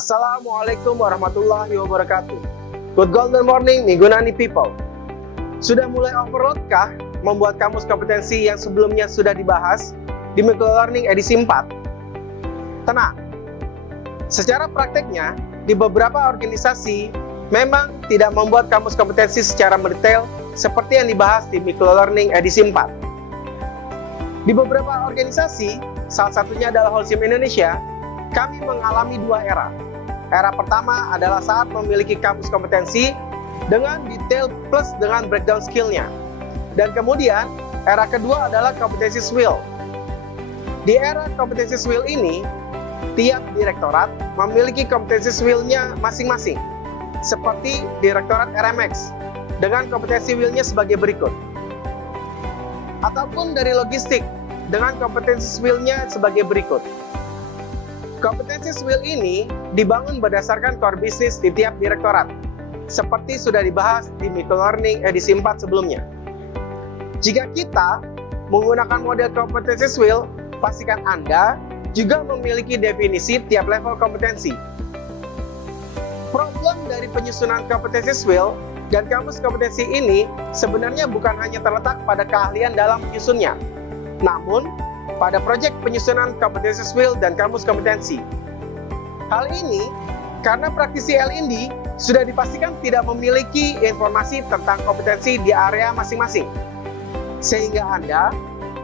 Assalamualaikum warahmatullahi wabarakatuh. Good golden morning Minggunani people. Sudah mulai overload kah membuat kamus kompetensi yang sebelumnya sudah dibahas di microlearning edisi 4? Tenang. Secara prakteknya, di beberapa organisasi memang tidak membuat kamus kompetensi secara mendetail seperti yang dibahas di microlearning edisi 4. Di beberapa organisasi, salah satunya adalah Holcim Indonesia, kami mengalami dua era. Era pertama adalah saat memiliki kamus kompetensi dengan detail plus dengan breakdown skill-nya. Dan kemudian, era kedua adalah kompetensi SWIL. Di era kompetensi SWIL ini, tiap direktorat memiliki kompetensi SWIL-nya masing-masing, seperti Direktorat RMX, dengan kompetensi WIL-nya sebagai berikut. Ataupun dari logistik, dengan kompetensi SWIL-nya sebagai berikut. Kompetensi SWIL ini dibangun berdasarkan core bisnis di tiap direktorat, seperti sudah dibahas di microlearning edisi 4 sebelumnya. Jika kita menggunakan model kompetensi SWIL, pastikan Anda juga memiliki definisi tiap level kompetensi. Problem dari penyusunan kompetensi SWIL dan kamus kompetensi ini sebenarnya bukan hanya terletak pada keahlian dalam menyusunnya, namun pada proyek penyusunan kompetensi SWIL dan kamus kompetensi. Hal ini karena praktisi L&D sudah dipastikan tidak memiliki informasi tentang kompetensi di area masing-masing, sehingga Anda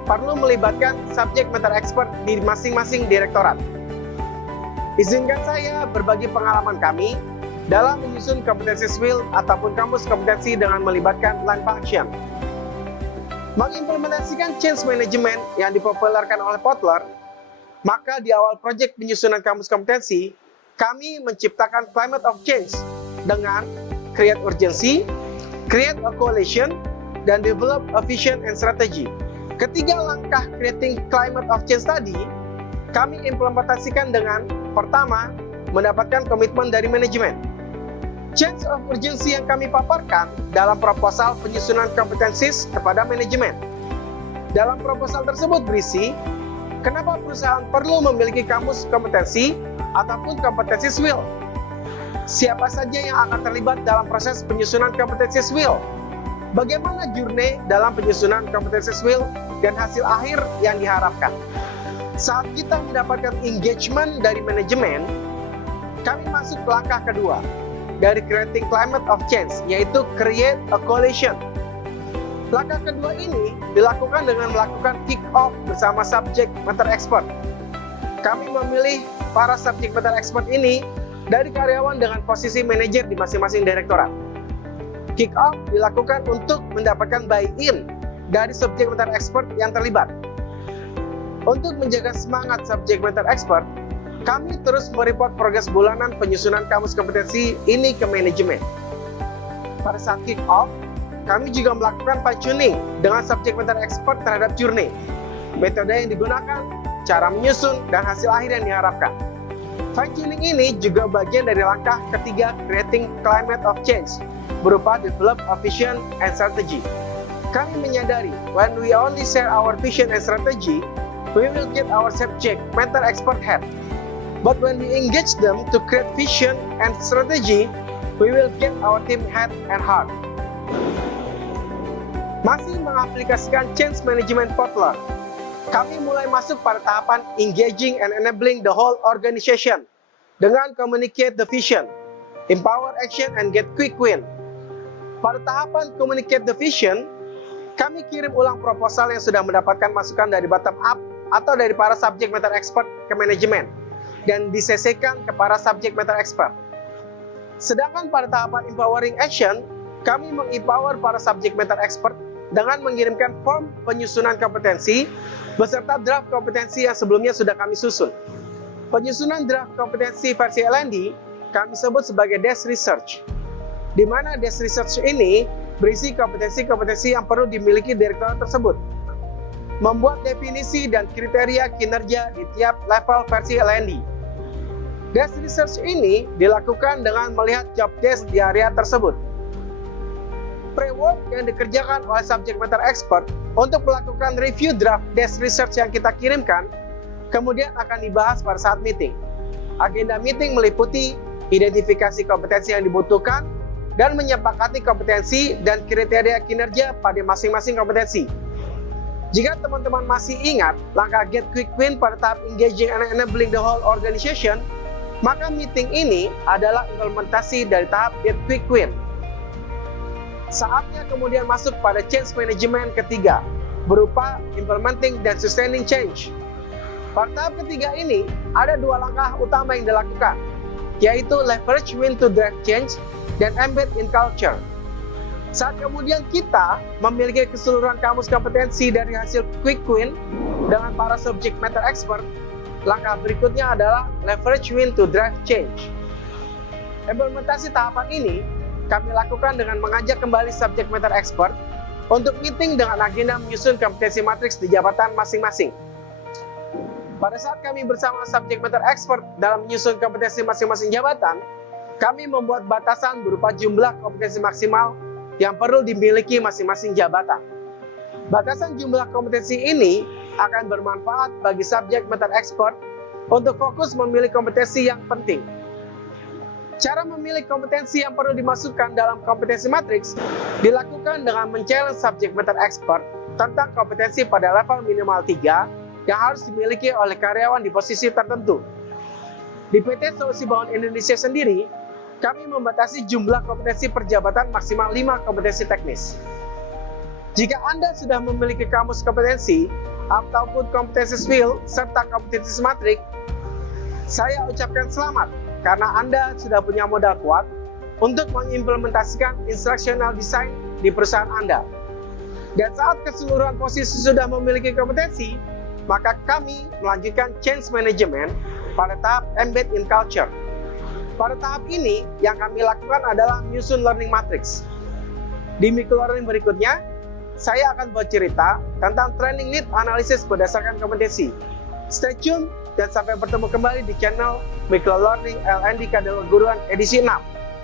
perlu melibatkan subject matter expert di masing-masing direktorat. Izinkan saya berbagi pengalaman kami dalam menyusun kompetensi SWIL ataupun kamus kompetensi dengan melibatkan line function. Mengimplementasikan change management yang dipopulerkan oleh Kotler, maka di awal proyek penyusunan kamus kompetensi, kami menciptakan climate of change dengan create urgency, create a coalition, dan develop a vision and strategy. Ketiga langkah creating climate of change tadi, kami implementasikan dengan pertama, mendapatkan komitmen dari manajemen. Change of urgency yang kami paparkan dalam proposal penyusunan kompetensi kepada manajemen. Dalam proposal tersebut berisi, kenapa perusahaan perlu memiliki kamus kompetensi ataupun kompetensi SWIL. Siapa saja yang akan terlibat dalam proses penyusunan kompetensi SWIL. Bagaimana journey dalam penyusunan kompetensi SWIL dan hasil akhir yang diharapkan. Saat kita mendapatkan engagement dari manajemen, kami masuk ke langkah kedua dari creating climate of change, yaitu create a coalition. Langkah kedua ini dilakukan dengan melakukan kick-off bersama subject matter expert. Kami memilih para subject matter expert ini dari karyawan dengan posisi manajer di masing-masing direktorat. Kick-off dilakukan untuk mendapatkan buy-in dari subject matter expert yang terlibat. Untuk menjaga semangat subject matter expert, kami terus mereport progres bulanan penyusunan kamus kompetensi ini ke manajemen. Pada saat kick-off, kami juga melakukan fine-tuning dengan subject matter expert terhadap journey, metode yang digunakan, cara menyusun, dan hasil akhir yang diharapkan. Fine-tuning ini juga bagian dari langkah ketiga creating climate of change, berupa develop a vision and strategy. Kami menyadari, when we only share our vision and strategy, we will get our subject matter expert head. But when we engage them to create vision and strategy, we will get our team head and heart. Masih mengaplikasikan change management Kotler, kami mulai masuk pada tahapan engaging and enabling the whole organization dengan communicate the vision, empower action, and get quick win. Pada tahapan communicate the vision, kami kirim ulang proposal yang sudah mendapatkan masukan dari bottom up atau dari para subject matter expert ke manajemen dan disesikan ke para subject matter expert. Sedangkan pada tahapan empowering action, kami mengempower para subject matter expert dengan mengirimkan form penyusunan kompetensi beserta draft kompetensi yang sebelumnya sudah kami susun. Penyusunan draft kompetensi versi L&D kami sebut sebagai desk research, di mana desk research ini berisi kompetensi-kompetensi yang perlu dimiliki direktorat tersebut, membuat definisi dan kriteria kinerja di tiap level versi L&D. Desk research ini dilakukan dengan melihat job desk di area tersebut. Pre-work yang dikerjakan oleh subject matter expert untuk melakukan review draft desk research yang kita kirimkan, kemudian akan dibahas pada saat meeting. Agenda meeting meliputi identifikasi kompetensi yang dibutuhkan dan menyepakati kompetensi dan kriteria kinerja pada masing-masing kompetensi. Jika teman-teman masih ingat langkah Get Quick Win pada tahap Engaging and Enabling the Whole Organization, maka meeting ini adalah implementasi dari tahap Get Quick Win. Saatnya kemudian masuk pada change management ketiga, berupa implementing dan sustaining change. Pada tahap ketiga ini, ada dua langkah utama yang dilakukan, yaitu leverage win to drive change dan embed in culture. Saat kemudian kita memiliki keseluruhan kamus kompetensi dari hasil quick win dengan para subject matter expert, langkah berikutnya adalah leverage win to drive change. Implementasi tahapan ini kami lakukan dengan mengajak kembali subject matter expert untuk meeting dengan agenda menyusun kompetensi matriks di jabatan masing-masing. Pada saat kami bersama subject matter expert dalam menyusun kompetensi masing-masing jabatan, kami membuat batasan berupa jumlah kompetensi maksimal yang perlu dimiliki masing-masing jabatan. Batasan jumlah kompetensi ini akan bermanfaat bagi subject matter expert untuk fokus memilih kompetensi yang penting. Cara memilih kompetensi yang perlu dimasukkan dalam kompetensi matriks dilakukan dengan men-challenge subject matter expert tentang kompetensi pada level minimal 3 yang harus dimiliki oleh karyawan di posisi tertentu. Di PT Solusi Bangun Indonesia sendiri, kami membatasi jumlah kompetensi per jabatan maksimal 5 kompetensi teknis. Jika Anda sudah memiliki kamus kompetensi ataupun kompetensi skill serta kompetensi matrik, saya ucapkan selamat karena Anda sudah punya modal kuat untuk mengimplementasikan instructional design di perusahaan Anda. Dan saat keseluruhan posisi sudah memiliki kompetensi, maka kami melanjutkan change management pada tahap embed in culture. Pada tahap ini, yang kami lakukan adalah menyusun learning matrix. Di micro-learning berikutnya, saya akan bercerita tentang training need analysis berdasarkan kompetensi. Stay tune dan sampai bertemu kembali di channel Micro-Learning LND Kader Guruan edisi 6.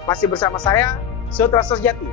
Masih bersama saya, Sutra Sojati.